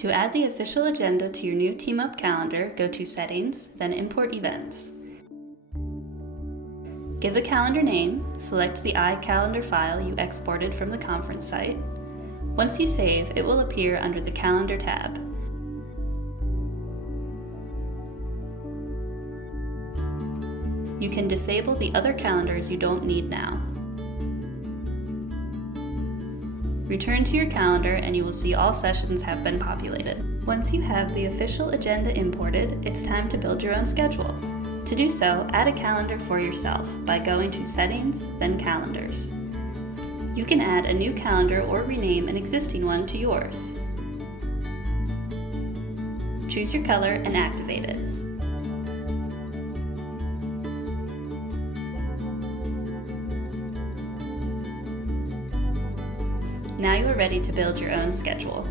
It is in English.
To add the official agenda to your new Teamup calendar, go to Settings, then Import Events. Give a calendar name, select the iCalendar file you exported from the conference site. Once you save, it will appear under the Calendar tab. You can disable the other calendars you don't need now. Return to your calendar and you will see all sessions have been populated. Once you have the official agenda imported, it's time to build your own schedule. To do so, add a calendar for yourself by going to Settings, then Calendars. You can add a new calendar or rename an existing one to yours. Choose your color and activate it. Now you are ready to build your own schedule.